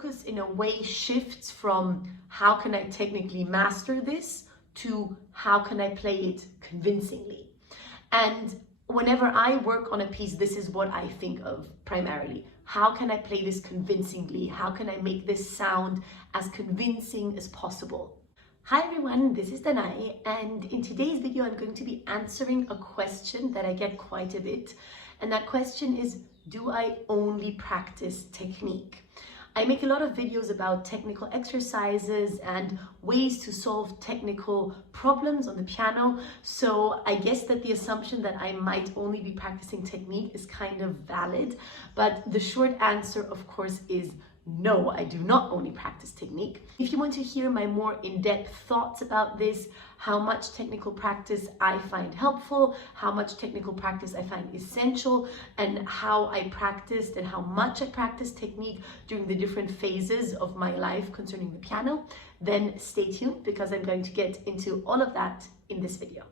focus in a way shifts from how can I technically master this to how can I play it convincingly. And whenever I work on a piece, this is what I think of primarily. How can I play this convincingly? How can I make this sound as convincing as possible? Hi everyone, this is Danae, and in today's video I'm going to be answering a question that I get quite a bit. And that question is, do I only practice technique? I make a lot of videos about technical exercises and ways to solve technical problems on the piano. So I guess that the assumption that I might only be practicing technique is kind of valid. But the short answer, of course, is no, I do not only practice technique. If you want to hear my more in-depth thoughts about this, how much technical practice I find helpful, how much technical practice I find essential, and how I practiced and how much I practiced technique during the different phases of my life concerning the piano, then stay tuned because I'm going to get into all of that in this video.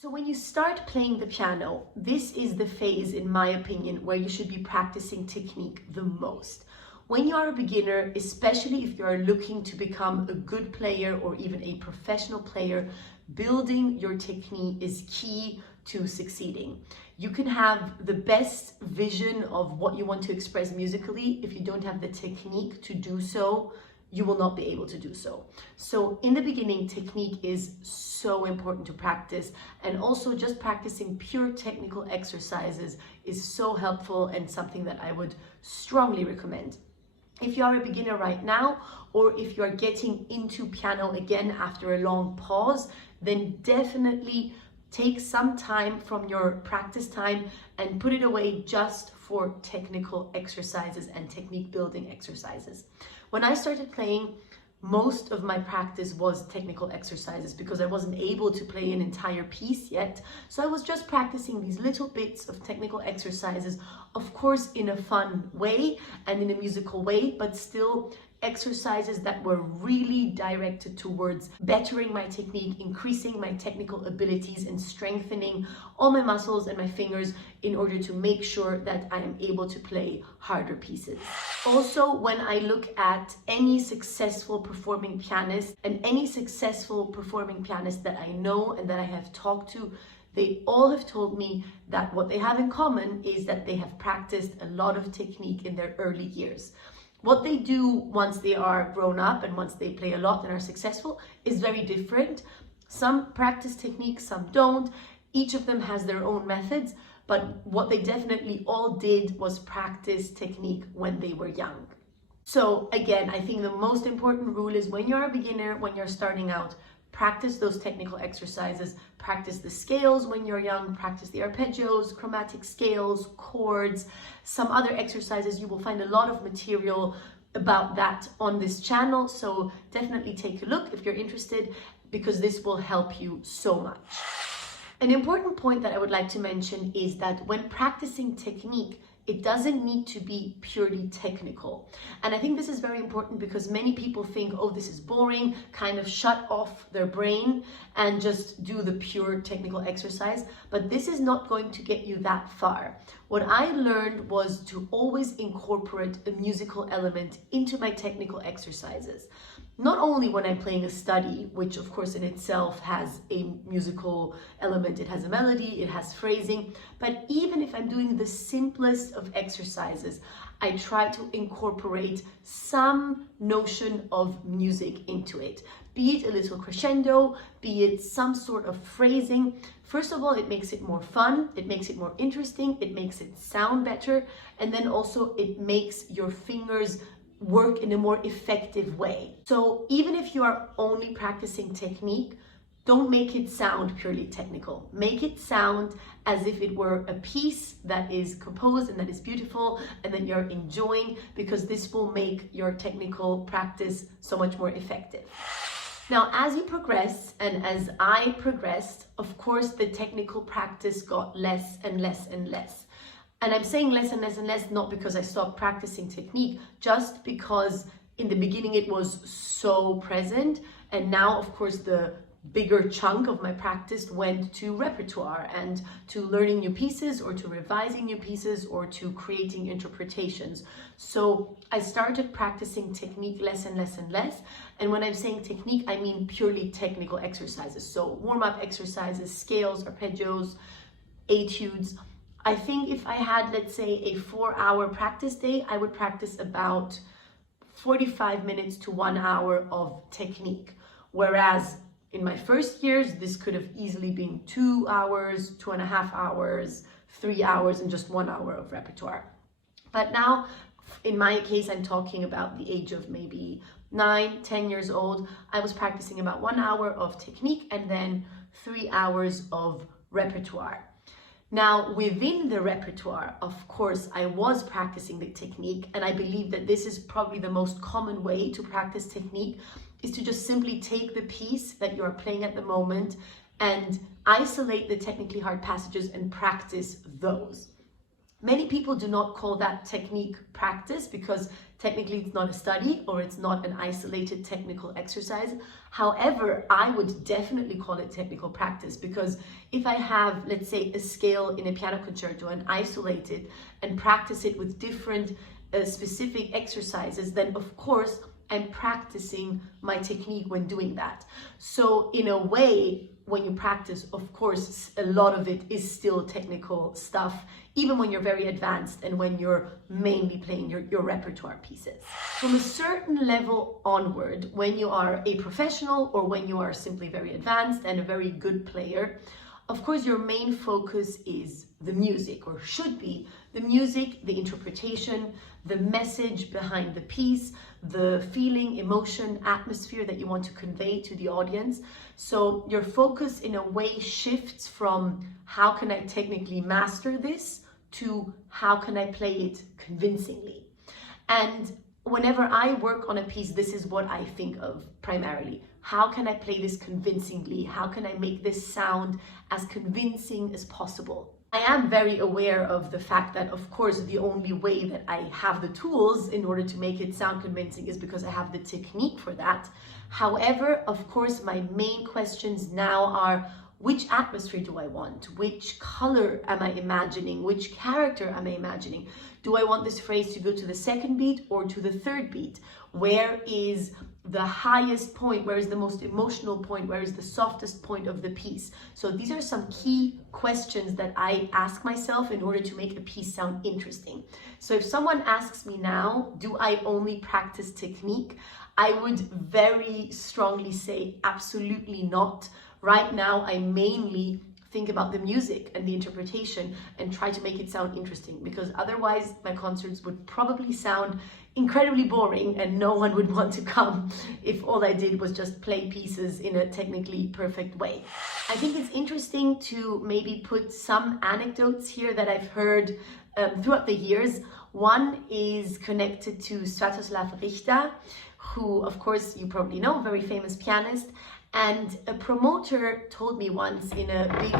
So when you start playing the piano, this is the phase, in my opinion, where you should be practicing technique the most. When you are a beginner, especially if you are looking to become a good player or even a professional player, building your technique is key to succeeding. You can have the best vision of what you want to express musically. If you don't have the technique to do so, you will not be able to do so. So in the beginning, technique is so important to practice, and also just practicing pure technical exercises is so helpful and something that I would strongly recommend. If you are a beginner right now, or if you are getting into piano again after a long pause, then definitely take some time from your practice time and put it away just for technical exercises and technique building exercises. When I started playing, most of my practice was technical exercises because I wasn't able to play an entire piece yet. So I was just practicing these little bits of technical exercises, of course in a fun way and in a musical way, but still exercises that were really directed towards bettering my technique, increasing my technical abilities, and strengthening all my muscles and my fingers in order to make sure that I am able to play harder pieces. Also, when I look at any successful performing pianist and any successful performing pianist that I know and that I have talked to, they all have told me that what they have in common is that they have practiced a lot of technique in their early years. What they do once they are grown up and once they play a lot and are successful is very different. Some practice technique, some don't. Each of them has their own methods, but what they definitely all did was practice technique when they were young. So again, I think the most important rule is when you're a beginner, when you're starting out, practice those technical exercises, practice the scales when you're young, practice the arpeggios, chromatic scales, chords, some other exercises. You will find a lot of material about that on this channel, so definitely take a look if you're interested, because this will help you so much. An important point that I would like to mention is that when practicing technique, it doesn't need to be purely technical. And I think this is very important because many people think, oh, this is boring, kind of shut off their brain and just do the pure technical exercise. But this is not going to get you that far. What I learned was to always incorporate a musical element into my technical exercises. Not only when I'm playing a study, which of course in itself has a musical element, it has a melody, it has phrasing, but even if I'm doing the simplest of exercises, I try to incorporate some notion of music into it. Be it a little crescendo, be it some sort of phrasing. First of all, it makes it more fun, it makes it more interesting, it makes it sound better, and then also it makes your fingers work in a more effective way. So even if you are only practicing technique, don't make it sound purely technical. Make it sound as if it were a piece that is composed and that is beautiful and that you're enjoying, because this will make your technical practice so much more effective. Now, as you progress and as I progressed, of course, the technical practice got less and less and less. And I'm saying less and less and less, not because I stopped practicing technique, just because in the beginning it was so present. And now, of course, the bigger chunk of my practice went to repertoire and to learning new pieces or to revising new pieces or to creating interpretations. So I started practicing technique less and less and less. And when I'm saying technique, I mean purely technical exercises. So warm-up exercises, scales, arpeggios, etudes. I think if I had, let's say, a 4-hour practice day, I would practice about 45 minutes to 1 hour of technique. Whereas in my first years, this could have easily been 2 hours, 2.5 hours, 3 hours, and just 1 hour of repertoire. But now, in my case, I'm talking about the age of maybe 9, 10 years old. I was practicing about 1 hour of technique and then 3 hours of repertoire. Now, within the repertoire, of course, I was practicing the technique, and I believe that this is probably the most common way to practice technique, is to just simply take the piece that you are playing at the moment and isolate the technically hard passages and practice those. Many people do not call that technique practice because technically it's not a study or it's not an isolated technical exercise. However, I would definitely call it technical practice because if I have, let's say, a scale in a piano concerto and isolate it and practice it with different specific exercises, then of course I'm practicing my technique when doing that. So in a way, when you practice, of course, a lot of it is still technical stuff, even when you're very advanced and when you're mainly playing your repertoire pieces. From a certain level onward, when you are a professional or when you are simply very advanced and a very good player, of course, your main focus is the music, or should be the music, the interpretation, the message behind the piece, the feeling, emotion, atmosphere that you want to convey to the audience. So your focus in a way shifts from how can I technically master this to how can I play it convincingly. And whenever I work on a piece, this is what I think of primarily. How can I play this convincingly? How can I make this sound as convincing as possible? I am very aware of the fact that, of course, the only way that I have the tools in order to make it sound convincing is because I have the technique for that. However, of course, my main questions now are, which atmosphere do I want? Which color am I imagining? Which character am I imagining? Do I want this phrase to go to the second beat or to the third beat? Where is the highest point? Where is the most emotional point? Where is the softest point of the piece? So these are some key questions that I ask myself in order to make a piece sound interesting. So if someone asks me now, do I only practice technique? I would very strongly say absolutely not. Right now, I mainly think about the music and the interpretation and try to make it sound interesting, because otherwise my concerts would probably sound incredibly boring and no one would want to come if all I did was just play pieces in a technically perfect way. I think it's interesting to maybe put some anecdotes here that I've heard throughout the years. One is connected to Sviatoslav Richter, who, of course, you probably know, very famous pianist. And a promoter told me once in a big...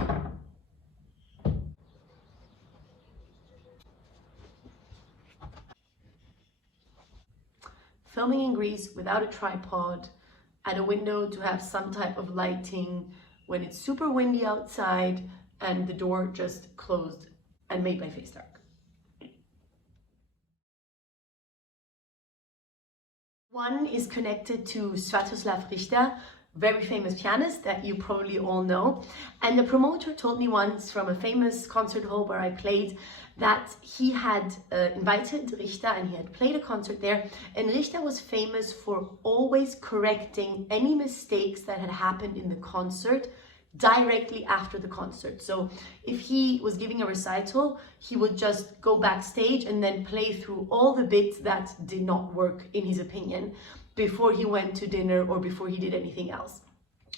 filming in Greece without a tripod, at a window to have some type of lighting, when it's super windy outside and the door just closed and made my face dark. One is connected to Sviatoslav Richter, very famous pianist that you probably all know. And the promoter told me once from a famous concert hall where I played that he had invited Richter and he had played a concert there. And Richter was famous for always correcting any mistakes that had happened in the concert directly after the concert. So if he was giving a recital, he would just go backstage and then play through all the bits that did not work in his opinion before he went to dinner or before he did anything else.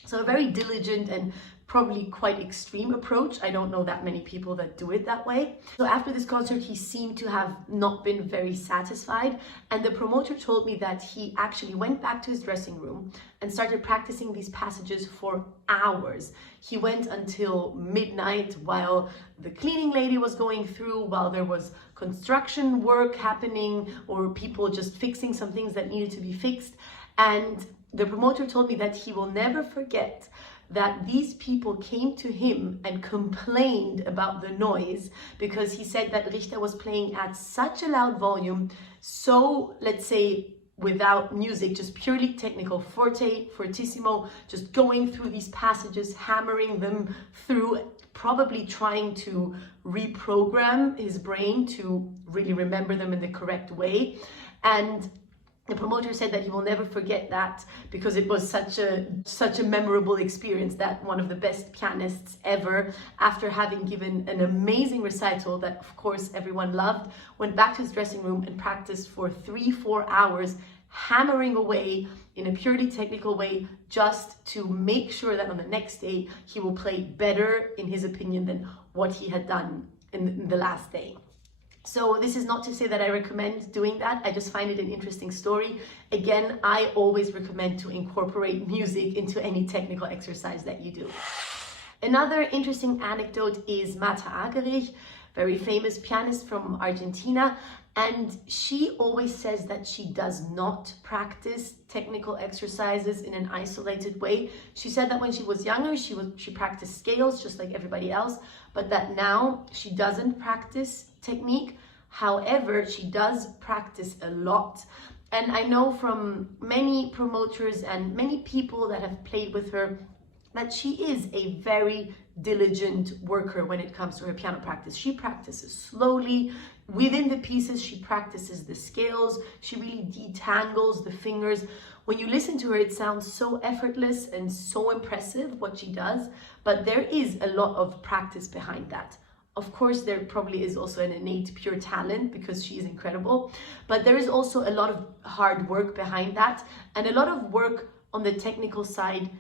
So a very diligent and probably quite extreme approach. I don't know that many people that do it that way. So after this concert, he seemed to have not been very satisfied. And the promoter told me that he actually went back to his dressing room and started practicing these passages for hours. He went until midnight while the cleaning lady was going through, while there was construction work happening or people just fixing some things that needed to be fixed. And the promoter told me that he will never forget that these people came to him and complained about the noise, because he said that Richter was playing at such a loud volume, so let's say without music, just purely technical, forte, fortissimo, just going through these passages, hammering them through, probably trying to reprogram his brain to really remember them in the correct way. And the promoter said that he will never forget that, because it was such a memorable experience, that one of the best pianists ever, after having given an amazing recital that of course everyone loved, went back to his dressing room and practiced for 3-4 hours, hammering away in a purely technical way, just to make sure that on the next day he will play better, in his opinion, than what he had done in the last day. So this is not to say that I recommend doing that. I just find it an interesting story. Again, I always recommend to incorporate music into any technical exercise that you do. Another interesting anecdote is Marta Argerich, very famous pianist from Argentina. And she always says that she does not practice technical exercises in an isolated way. She said that when she was younger, she practiced scales just like everybody else, but that now she doesn't practice technique. However, she does practice a lot. And I know from many promoters and many people that have played with her that she is a very diligent worker when it comes to her piano practice. She practices slowly. Within the pieces, she practices the scales. She really detangles the fingers. When you listen to her, it sounds so effortless and so impressive what she does, but there is a lot of practice behind that. Of course, there probably is also an innate pure talent, because she is incredible, but there is also a lot of hard work behind that, and a lot of work on the technical side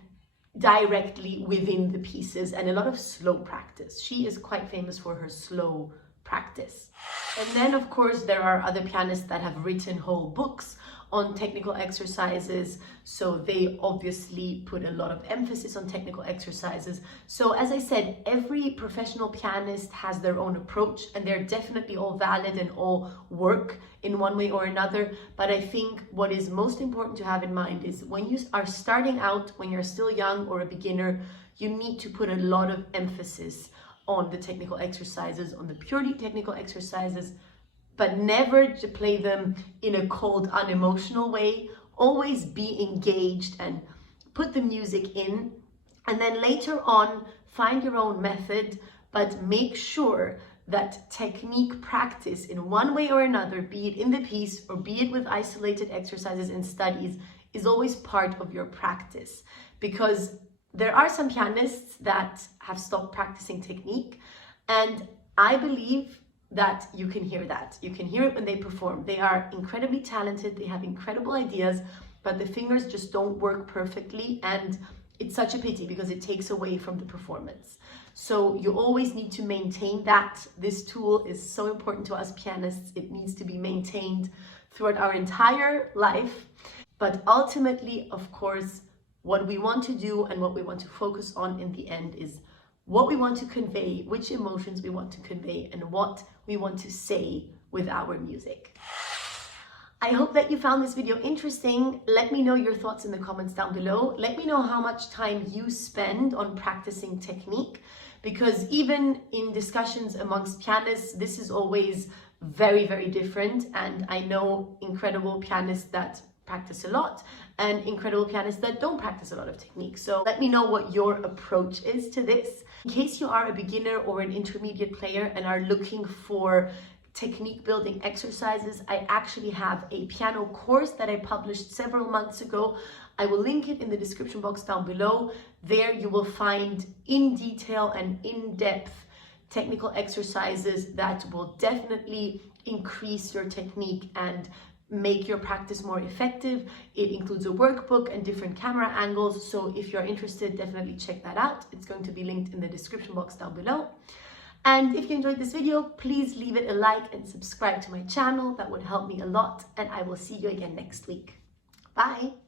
directly within the pieces, and a lot of slow practice. She is quite famous for her slow practice. And then of course there are other pianists that have written whole books on technical exercises, so they obviously put a lot of emphasis on technical exercises. So as I said, every professional pianist has their own approach, and they're definitely all valid and all work in one way or another. But I think what is most important to have in mind is when you are starting out, when you're still young or a beginner, you need to put a lot of emphasis on the technical exercises, on the purely technical exercises, but never to play them in a cold, unemotional way. Always be engaged and put the music in, and then later on find your own method, but make sure that technique practice in one way or another, be it in the piece or be it with isolated exercises and studies, is always part of your practice. Because there are some pianists that have stopped practicing technique, and I believe that you can hear that. You can hear it when they perform. They are incredibly talented, they have incredible ideas, but the fingers just don't work perfectly, and it's such a pity because it takes away from the performance. So you always need to maintain that. This tool is so important to us pianists. It needs to be maintained throughout our entire life. But ultimately, of course, what we want to do and what we want to focus on in the end is what we want to convey, which emotions we want to convey, and what we want to say with our music. I hope that you found this video interesting. Let me know your thoughts in the comments down below. Let me know how much time you spend on practicing technique, because even in discussions amongst pianists, this is always very, very different. And I know incredible pianists that practice a lot and incredible pianists that don't practice a lot of technique. So let me know what your approach is to this. In case you are a beginner or an intermediate player and are looking for technique building exercises, I actually have a piano course that I published several months ago. I will link it in the description box down below. There you will find in detail and in-depth technical exercises that will definitely increase your technique and make your practice more effective. It includes a workbook and different camera angles. So if you're interested, definitely check that out. It's going to be linked in the description box down below. And if you enjoyed this video, please leave it a like and subscribe to my channel. That would help me a lot. And I will see you again next week. Bye.